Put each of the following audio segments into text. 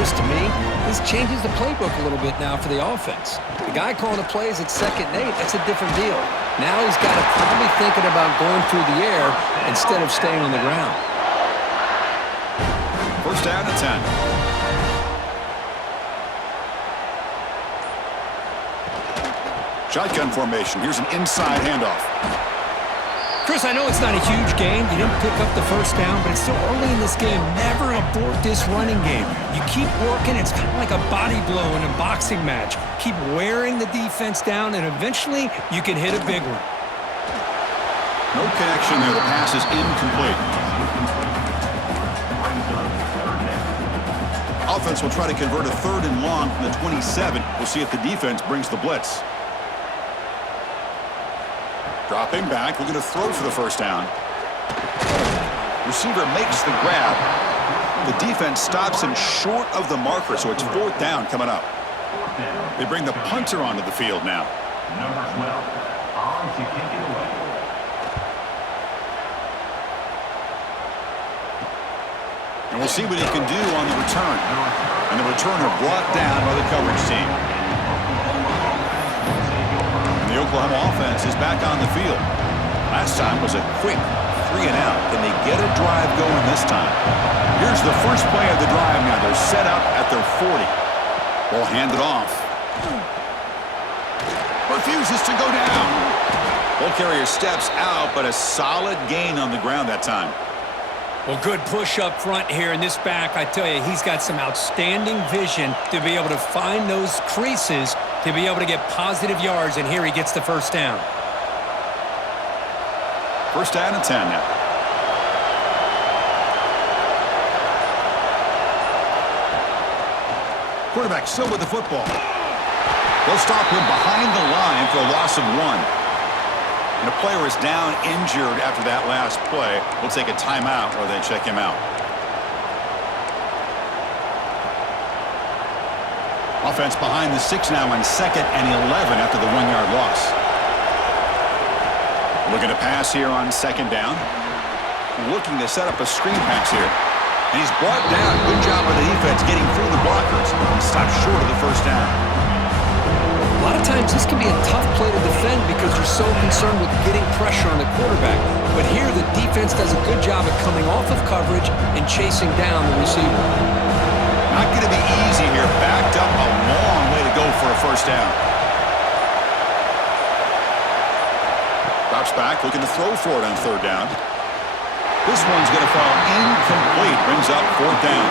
Chris, to me, this changes the playbook a little bit now for the offense. The guy calling the plays at 2nd and 8, that's a different deal. Now he's got to probably thinking about going through the air instead of staying on the ground. First down and 10. Shotgun formation. Here's an inside handoff. Chris, I know it's not a huge game. You didn't pick up the first down, but it's still early in this game. Never abort this running game. You keep working. It's kind of like a body blow in a boxing match. Keep wearing the defense down, and eventually you can hit a big one. No connection there. The pass is incomplete. Offense will try to convert a 3rd and long from the 27. We'll see if the defense brings the blitz. Dropping back, looking to throw for the first down. Receiver makes the grab. The defense stops him short of the marker, so it's 4th down coming up. They bring the punter onto the field now. Number 12, on to kick it away. And we'll see what he can do on the return. And the returner brought down by the coverage team. The Oklahoma offense is back on the field. Last time was a quick 3 and out. Can they get a drive going this time? Here's the first play of the drive now. They're set up at their 40. Ball handed off. Refuses to go down. Ball carrier steps out, but a solid gain on the ground that time. Well, good push up front here, and this back, I tell you, he's got some outstanding vision to be able to find those creases to be able to get positive yards, and here he gets the first down. First down and 10 now. Quarterback still with the football. They'll stop him behind the line for a loss of 1. And a player is down injured after that last play. We'll take a timeout or they check him out. Offense behind the 6 now on 2nd and 11 after the 1-yard loss. Looking to pass here on 2nd down. Looking to set up a screen pass here. And he's brought down. Good job by the defense getting through the blockers. He stopped short of the first down. A lot of times this can be a tough play to defend because you're so concerned with getting pressure on the quarterback. But here the defense does a good job of coming off of coverage and chasing down the receiver. Not going to be easy here. Backed up a long way to go for a first down. Drops back, looking to throw for it on 3rd down. This one's going to fall incomplete. Brings up 4th down.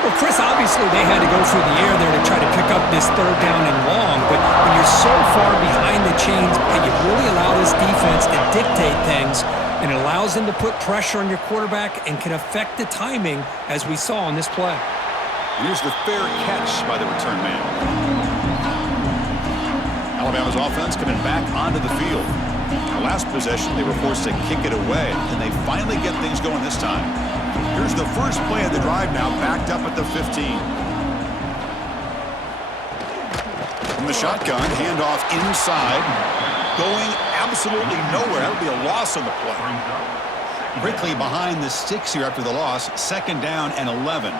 Well, Chris, obviously they had to go through the air there to try to pick up this 3rd down and long, but when you're so far behind the chains, you really allow this defense to dictate things, and it allows them to put pressure on your quarterback and can affect the timing, as we saw on this play. Here's the fair catch by the return man. Alabama's offense coming back onto the field. The last possession, they were forced to kick it away. Can they finally get things going this time? Here's the first play of the drive now, backed up at the 15. From the shotgun, handoff inside. Going absolutely nowhere. That would be a loss on the play. Quickly behind the 6 here after the loss. 2nd down and 11.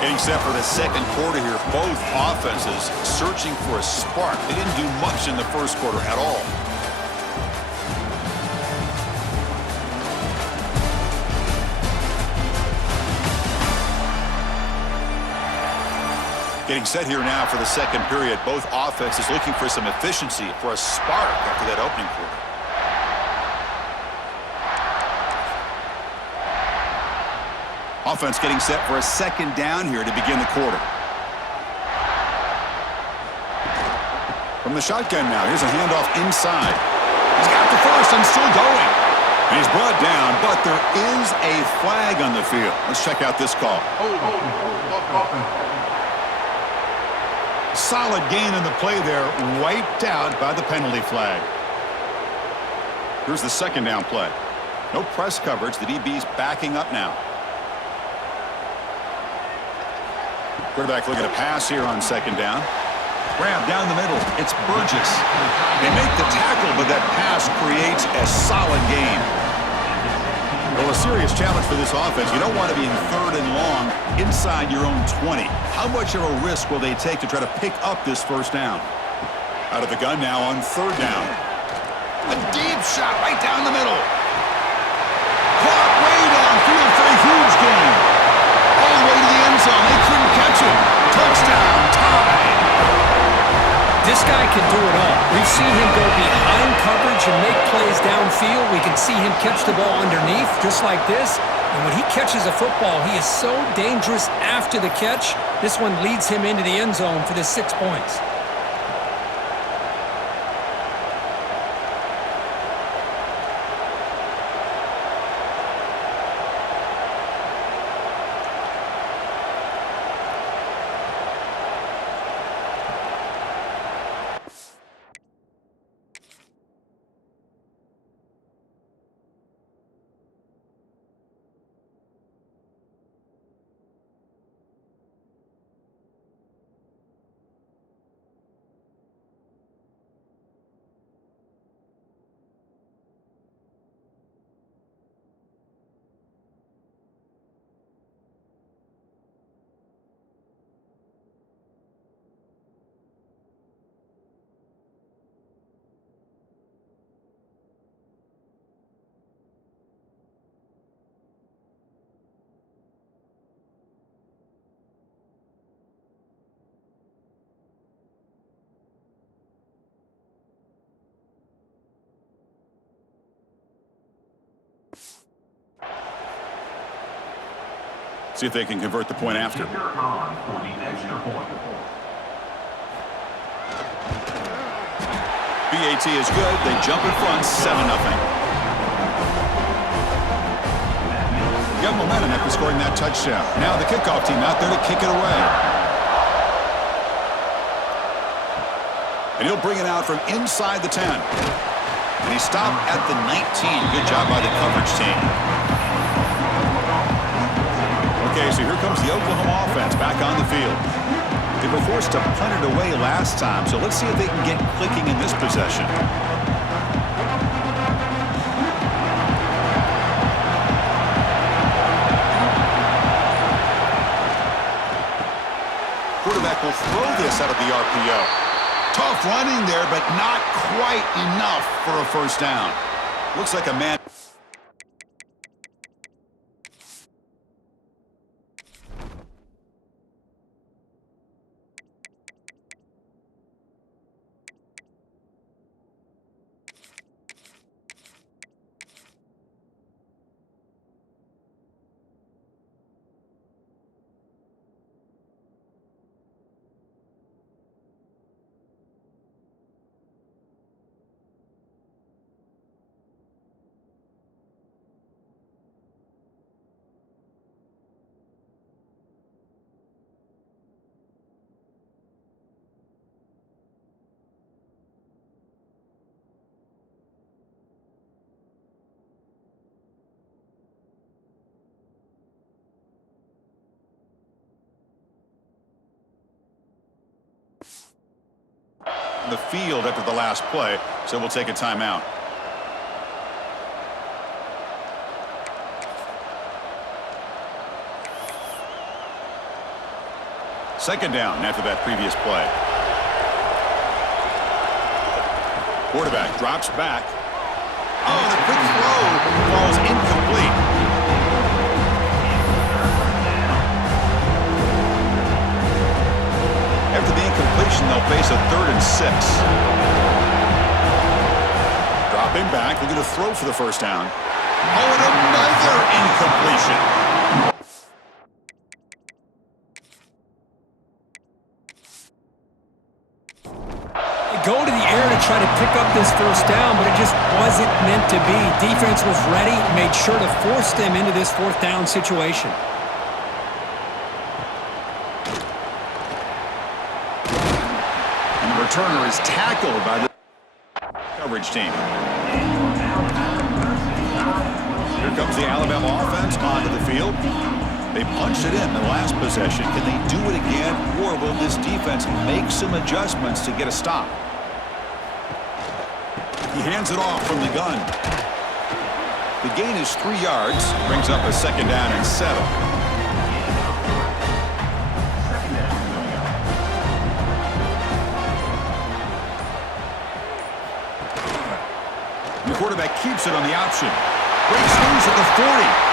Getting set for the 2nd quarter here. Both offenses searching for a spark. They didn't do much in the 1st quarter at all. Getting set here now for the 2nd period. Both offenses looking for some efficiency, for a spark after that opening quarter. Offense getting set for a 2nd down here to begin the quarter. From the shotgun now, here's a handoff inside. He's got the first and still going. And he's brought down, but there is a flag on the field. Let's check out this call. Solid gain in the play there, wiped out by the penalty flag. Here's the 2nd down play. No press coverage. The DB's backing up now. Quarterback looking to pass here on 2nd down. Grab down the middle. It's Burgess. They make the tackle, but that pass creates a solid gain. Well, a serious challenge for this offense. You don't want to be in 3rd and long inside your own 20. How much of a risk will they take to try to pick up this first down? Out of the gun now on 3rd down. A deep shot right down the middle. Caught way downfield for a huge gain. All the way to the end zone. They couldn't catch it. Touchdown, tied. This guy can do it all. We've seen him go behind coverage and make plays downfield. We can see him catch the ball underneath, just like this. And when he catches a football, he is so dangerous after the catch. This one leads him into the end zone for the 6 points. See if they can convert the point after. Kicker on for the extra point. BAT is good. They jump in front, 7-0. Got momentum after scoring that touchdown. Now the kickoff team out there to kick it away. And he'll bring it out from inside the 10. And he stopped at the 19. Good job by the coverage team. Okay, so here comes the Oklahoma offense back on the field. They were forced to punt it away last time, so let's see if they can get clicking in this possession. Quarterback will throw this out of the RPO. Tough running there, but not quite enough for a first down. Looks like a man. The field after the last play, so we'll take a timeout. Second down after that previous play. Quarterback drops back. Oh, the quick throw falls incomplete. After the incompletion, they'll face a 3rd and 6. Dropping back, looking to throw for the first down. Oh, and another incompletion. They go to the air to try to pick up this first down, but it just wasn't meant to be. Defense was ready, made sure to force them into this 4th down situation. Returner is tackled by the coverage team. Here comes the Alabama offense onto the field. They punched it in the last possession. Can they do it again, or will this defense make some adjustments to get a stop? He hands it off from the gun. The gain is 3 yards, brings up a 2nd down and 7. The quarterback keeps it on the option. Breaks loose at the 40.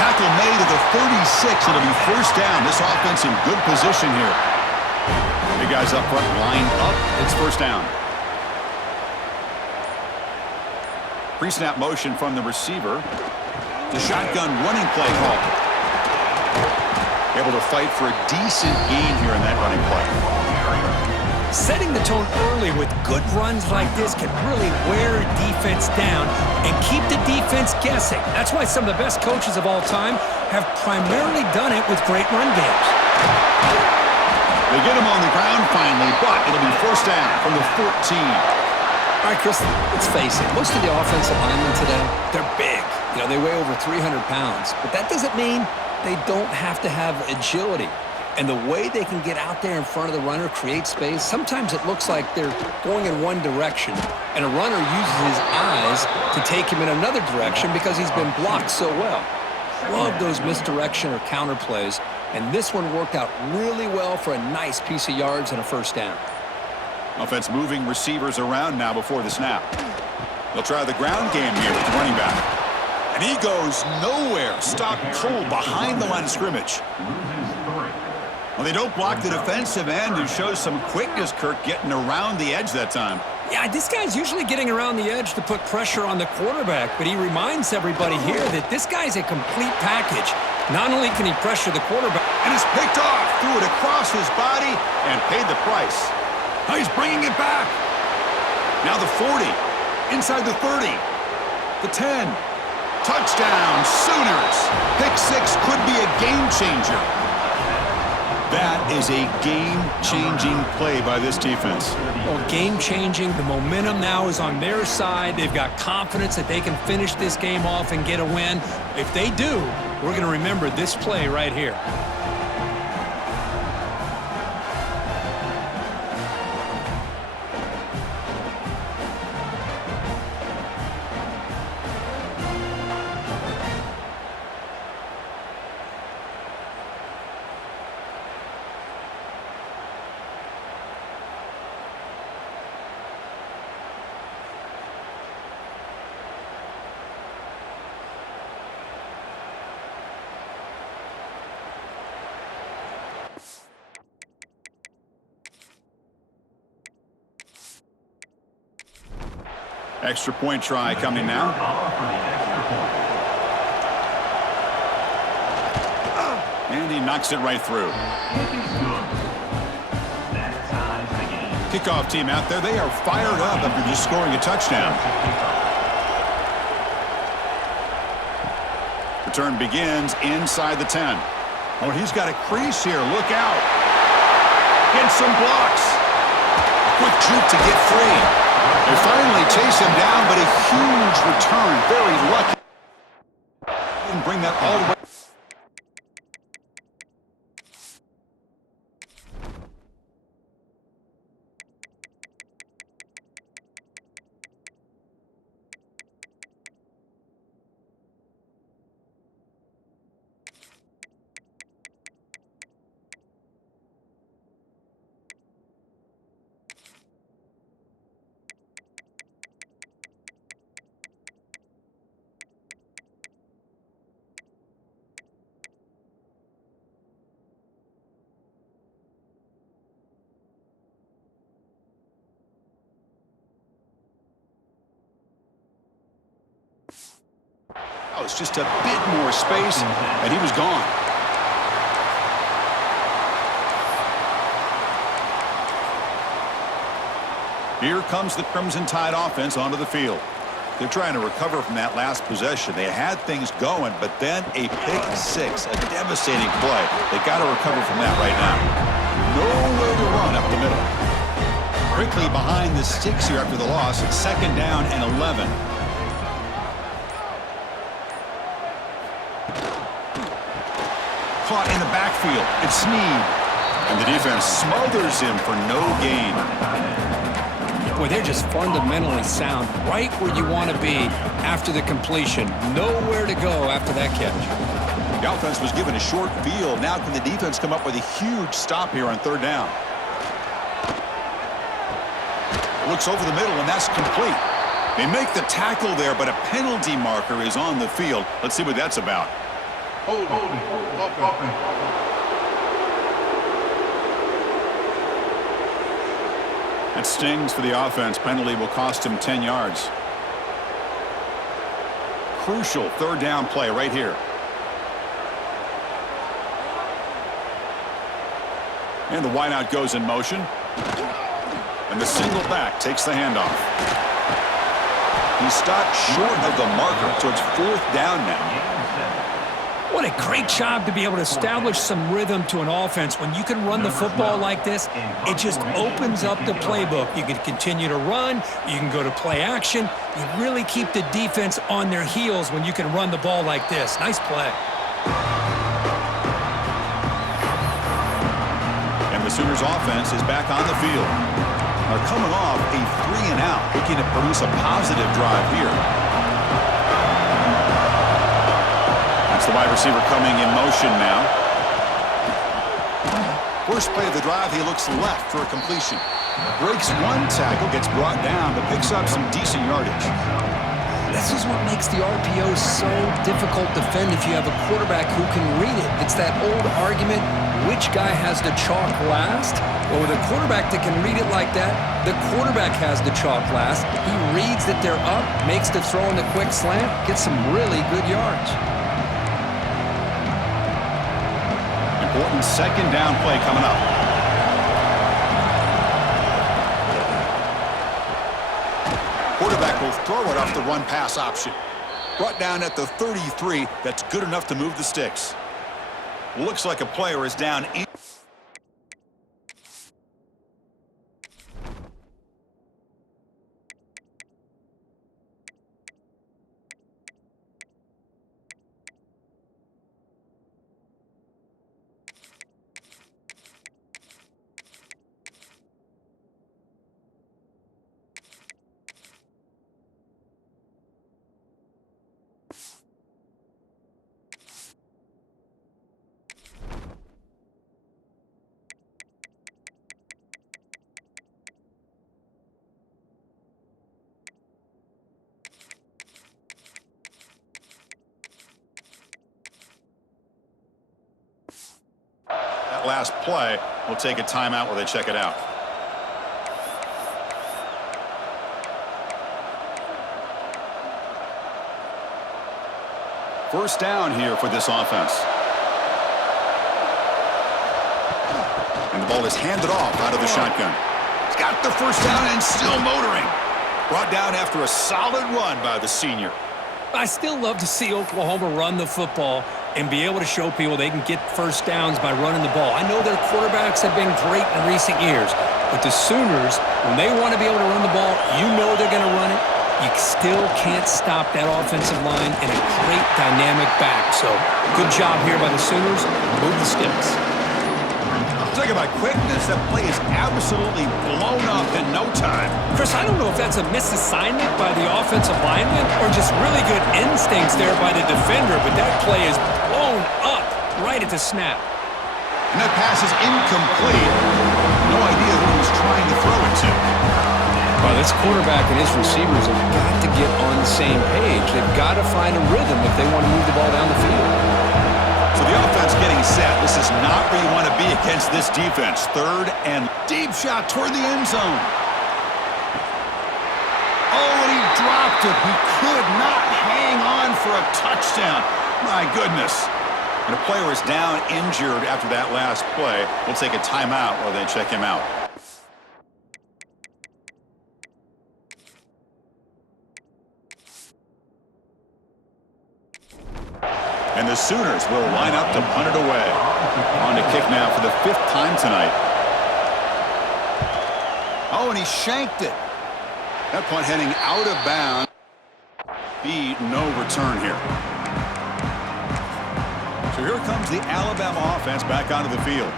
Tackle made at the 36. It'll be 1st down. This offense in good position here. The guys up front lined up. It's 1st down. Pre-snap motion from the receiver. The shotgun running play call. Able to fight for a decent gain here in that running play. Setting the tone early with good runs like this can really wear a defense down and keep the defense guessing. That's why some of the best coaches of all time have primarily done it with great run games. They get him on the ground finally, but it'll be 1st down from the 14. All right, Chris, let's face it. Most of the offensive linemen today, they're big. You know, they weigh over 300 pounds. But that doesn't mean they don't have to have agility. And the way they can get out there in front of the runner, create space, sometimes it looks like they're going in one direction, and a runner uses his eyes to take him in another direction because he's been blocked so well. Love those misdirection or counter plays, and this one worked out really well for a nice piece of yards and a 1st down. Offense moving receivers around now before the snap. They'll try the ground game here with the running back. And he goes nowhere. Stopped cold behind the line of scrimmage. Well, they don't block the defensive end, who shows some quickness, Kirk, getting around the edge that time. Yeah, this guy's usually getting around the edge to put pressure on the quarterback, but he reminds everybody here that this guy's a complete package. Not only can he pressure the quarterback, And it's picked off, threw it across his body, and paid the price. Now he's bringing it back. Now the 40, inside the 30, the 10. Touchdown, Sooners. Pick 6 could be a game changer. That is a game-changing play by this defense. well, game-changing. The momentum now is on their side. They've got confidence that they can finish this game off and get a win. If they do, we're going to remember this play right here. Extra point try coming now. And he knocks it right through. Kickoff team out there, they are fired up after just scoring a touchdown. Return begins inside the 10. Oh, he's got a crease here. Look out. Get some blocks. A quick juke to get free. They finally chase him down, but a huge return. Very lucky. Didn't bring that all the way. Oh, it's just a bit more space, and he was gone. Here comes the Crimson Tide offense onto the field. They're trying to recover from that last possession. They had things going, but then a pick six, a devastating play. They got to recover from that right now. Nowhere to run up the middle. Quickly behind the sticks here after the loss. 2nd down and 11. backfield. It's Snead. And the defense smothers him for no gain. Boy, they're just fundamentally sound right where you want to be after the completion. Nowhere to go after that catch. The offense was given a short field. Now can the defense come up with a huge stop here on third down? Looks over the middle, and that's complete. They make the tackle there, but a penalty marker is on the field. Let's see what that's about. That stings for the offense. Penalty will cost him 10 yards. Crucial third down play right here. And the wideout goes in motion. And the single back takes the handoff. He stopped short of the marker, so it's fourth down now. What a great job to be able to establish some rhythm to an offense. When you can run the football like this, it just opens up the playbook. You can continue to run. You can go to play action. You really keep the defense on their heels when you can run the ball like this. Nice play. And the Sooners offense is back on the field. They're coming off a 3-and-out, looking to produce a positive drive here. That's the wide receiver coming in motion now. First play of the drive, he looks left for a completion. Breaks one tackle, gets brought down, but picks up some decent yardage. This is what makes the RPO so difficult to defend if you have a quarterback who can read it. It's that old argument, which guy has the chalk last? Well, with a quarterback that can read it like that, the quarterback has the chalk last. He reads that they're up, makes the throw in the quick slant, gets some really good yards. Important second down play coming up. Quarterback will throw it off the run-pass option. Brought down at the 33. That's good enough to move the sticks. Looks like a player is down. Last play, we'll take a timeout while they check it out. First down here for this offense. And the ball is handed off out of the shotgun. He's got the first down and still motoring. Brought down after a solid run by the senior. I still love to see Oklahoma run the football and be able to show people they can get first downs by running the ball. I know their quarterbacks have been great in recent years, but the Sooners, when they want to be able to run the ball, you know they're going to run it. You still can't stop that offensive line and a great dynamic back. So good job here by the Sooners. Move the sticks. Talk about quickness. That play is absolutely blown up in no time. Chris, I don't know if that's a misassignment by the offensive lineman or just really good instincts there by the defender, but that play is blown up right at the snap. And that pass is incomplete. No idea who he was trying to throw it to. Well, this quarterback and his receivers have got to get on the same page. They've got to find a rhythm if they want to move the ball down the field. So the offense getting set. This is not where you want to be against this defense. Third and deep shot toward the end zone. Oh, and he dropped it. He could not hang on for a touchdown. My goodness. And a player is down injured after that last play. We'll take a timeout while they check him out. And the Sooners will line up to punt it away. On to kick now for the 5th time tonight. Oh, and he shanked it. That punt heading out of bounds. Be no return here. So So here comes the Alabama offense back onto the field.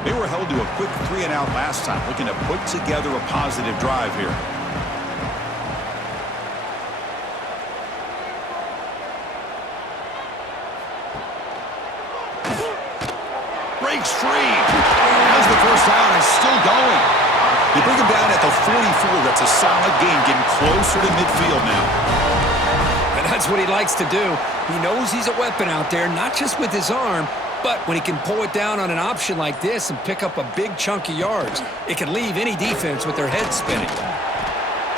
They were held to a quick 3-and-out last time, looking to put together a positive drive here. Breaks free. Has the first down and still going. They bring him down at the 44. That's a solid gain, getting closer to midfield now. And that's what he likes to do. He knows he's a weapon out there, not just with his arm, but when he can pull it down on an option like this and pick up a big chunk of yards, it can leave any defense with their head spinning.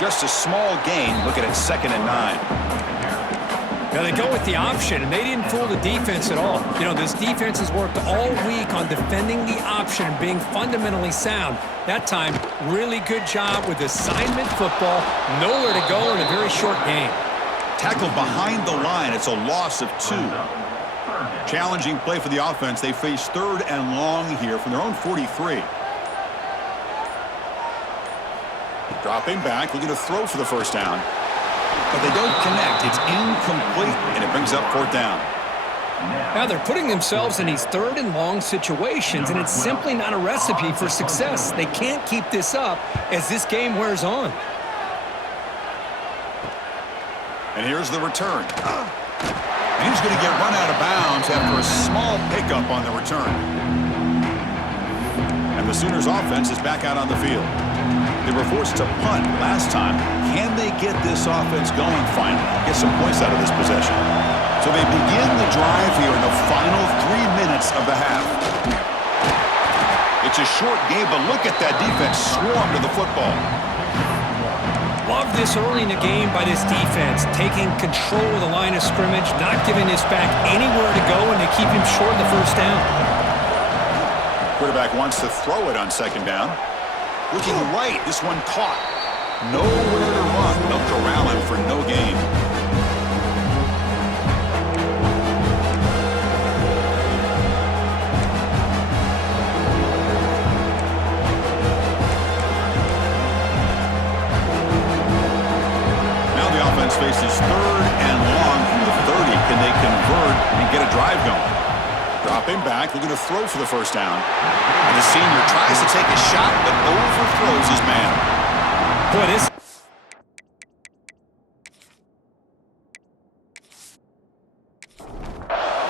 Just a small gain. Looking at 2nd and 9. Now they go with the option, and they didn't fool the defense at all. You know, this defense has worked all week on defending the option and being fundamentally sound. That time, really good job with assignment football. Nowhere to go in a very short game. Tackled behind the line. It's a loss of 2. Challenging play for the offense. They face 3rd and long here from their own 43. Dropping back, looking to throw for the first down. But they don't connect. It's incomplete, and it brings up 4th down. Now they're putting themselves in these 3rd and long situations, and it's simply not a recipe for success. They can't keep this up as this game wears on. And here's the return. And he's going to get run out of bounds after a small pickup on the return. And the Sooners offense is back out on the field. They were forced to punt last time. Can they get this offense going finally? Get some points out of this possession. So they begin the drive here in the final 3 minutes of the half. It's a short game, but look at that defense swarm to the football. Love this early in the game by this defense, taking control of the line of scrimmage, not giving this back anywhere to go, and they keep him short of the first down. Quarterback wants to throw it on 2nd down. Looking right, this one caught. Nowhere to run. They'll corral him for no gain. Now the offense faces 3rd and long from the 30. Can they convert and get a drive going? Dropping back, looking to throw for the first down. And the senior tries to take a shot, but overthrows his man. Boy, this...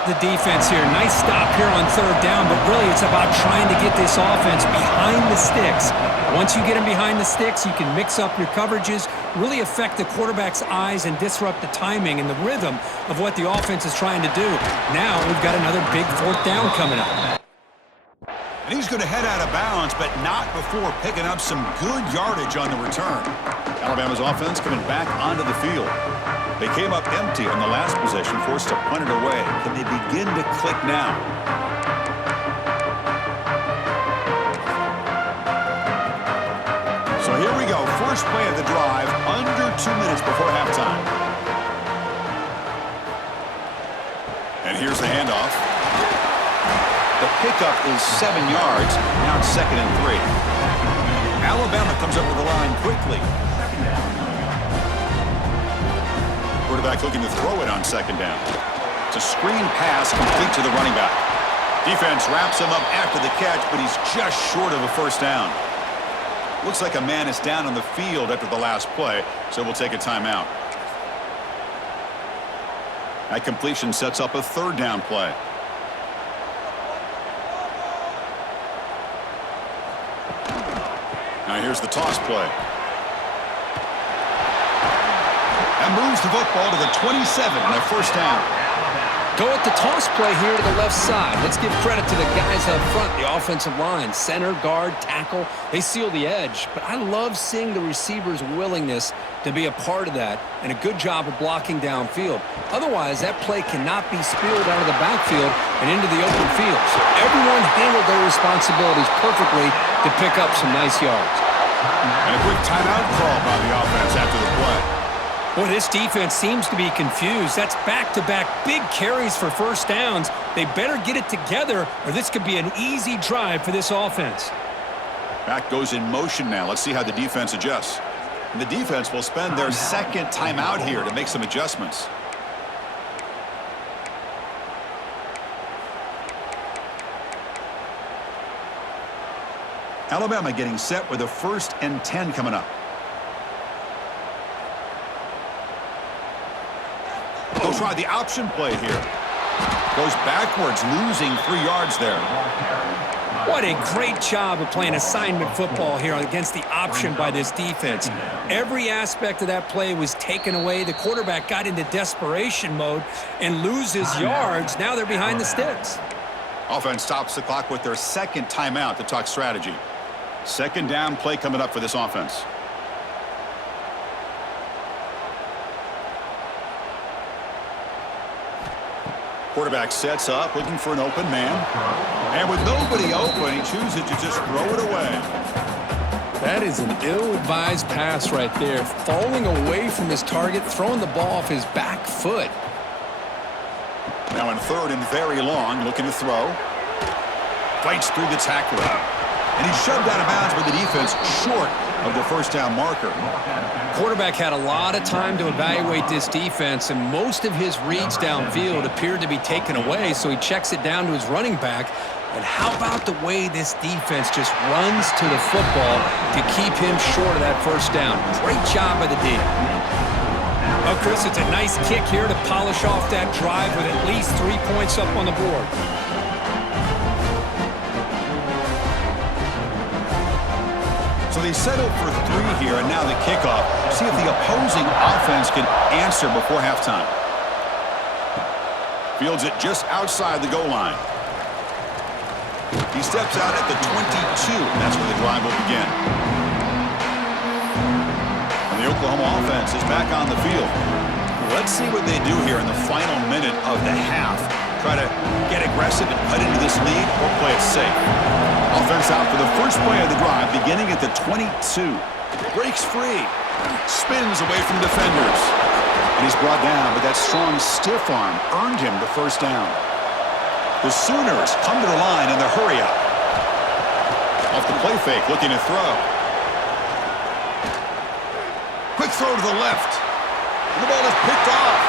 The defense here. Nice stop here on 3rd down, but really it's about trying to get this offense behind the sticks. Once you get them behind the sticks, you can mix up your coverages, really affect the quarterback's eyes and disrupt the timing and the rhythm of what the offense is trying to do. Now we've got another big 4th down coming up. And he's going to head out of bounds, but not before picking up some good yardage on the return. Alabama's offense coming back onto the field. They came up empty on the last possession, forced to punt it away. Can they begin to click now? So here we go. First play of the drive, under 2 minutes before halftime. And here's the handoff. The pickup is 7 yards. Now it's 2nd and 3. Alabama comes up with the line quickly. Quarterback looking to throw it on 2nd down. It's a screen pass complete to the running back. Defense wraps him up after the catch, but he's just short of a first down. Looks like a man is down on the field after the last play, so we'll take a timeout. That completion sets up a 3rd down play. Now here's the toss play. And moves the football to the 27 and a first down. Go at the toss play here to the left side. Let's give credit to the guys up front, the offensive line. Center, guard, tackle, they seal the edge. But I love seeing the receiver's willingness to be a part of that and a good job of blocking downfield. Otherwise, that play cannot be spilled out of the backfield and into the open field. So everyone handled their responsibilities perfectly to pick up some nice yards. And a quick timeout call by the offense after the play. Boy, this defense seems to be confused. That's back-to-back big carries for first downs. They better get it together, or this could be an easy drive for this offense. Back goes in motion now. Let's see how the defense adjusts. And the defense will spend their 2nd timeout here to make some adjustments. Alabama getting set with a 1st and 10 coming up. They'll try the option play here. Goes backwards, losing 3 yards there. What a great job of playing assignment football here against the option by this defense. Every aspect of that play was taken away. The quarterback got into desperation mode and loses yards. Now they're behind the sticks. Offense stops the clock with their 2nd timeout to talk strategy. 2nd down play coming up for this offense. Quarterback sets up, looking for an open man. And with nobody open, he chooses to just throw it away. That is an ill-advised pass right there. Falling away from his target, throwing the ball off his back foot. Now in 3rd and very long, looking to throw. Fights through the tackler. And he's shoved out of bounds by the defense short of the 1st down marker. Quarterback had a lot of time to evaluate this defense, and most of his reads downfield appeared to be taken away, so he checks it down to his running back. And how about the way this defense just runs to the football to keep him short of that 1st down? Great job by the D. Oh, Chris, it's a nice kick here to polish off that drive with at least 3 points up on the board. So they settle for 3 here, and now the kickoff. See if the opposing offense can answer before halftime. Fields it just outside the goal line. He steps out at the 22, and that's where the drive will begin. And the Oklahoma offense is back on the field. Let's see what they do here in the final minute of the half. Try to get aggressive and cut into this lead, or play it safe. Offense out for the first play of the drive, beginning at the 22. Breaks free. Spins away from defenders. And he's brought down, but that strong stiff arm earned him the 1st down. The Sooners come to the line in the hurry-up. Off the play fake, looking to throw. Quick throw to the left. And the ball is picked off.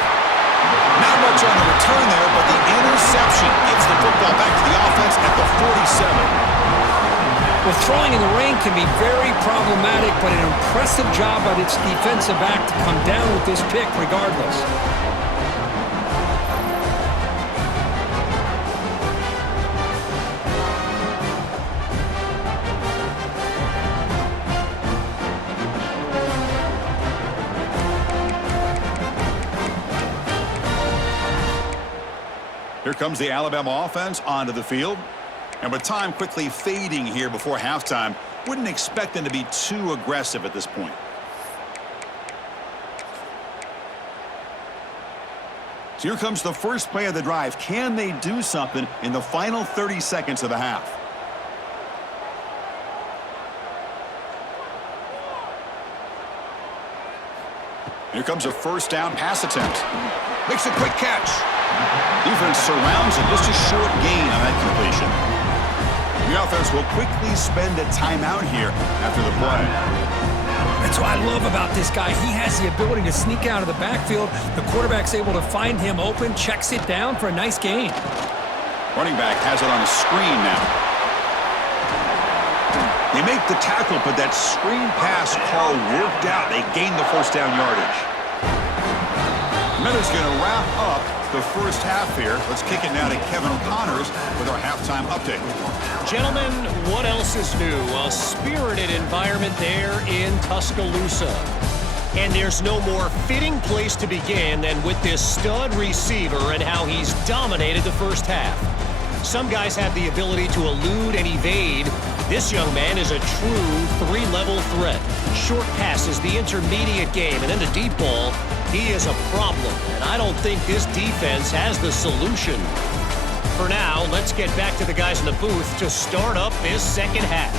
Not much on the return there, but the interception gives the football back to the offense at the 47. Well, throwing in the rain can be very problematic, but an impressive job by its defensive back to come down with this pick regardless. Here comes the Alabama offense onto the field. And with time quickly fading here before halftime, wouldn't expect them to be too aggressive at this point. So here comes the first play of the drive. Can they do something in the final 30 seconds of the half? Here comes a 1st down pass attempt. Makes a quick catch. Defense surrounds him. Just a short gain on that completion. The offense will quickly spend a timeout here after the play. That's what I love about this guy. He has the ability to sneak out of the backfield. The quarterback's able to find him open, checks it down for a nice gain. Running back has it on a screen now. They make the tackle, but that screen pass call worked out. They gained the 1st down yardage. Miller's going to wrap up the first half here. Let's kick it now to Kevin Connors with our halftime update. Gentlemen, what else is new? A spirited environment there in Tuscaloosa. And there's no more fitting place to begin than with this stud receiver and how he's dominated the first half. Some guys have the ability to elude and evade. This young man is a true 3-level threat. Short passes, the intermediate game, and then the deep ball. He is a problem, and I don't think this defense has the solution. For now, let's get back to the guys in the booth to start up this second half.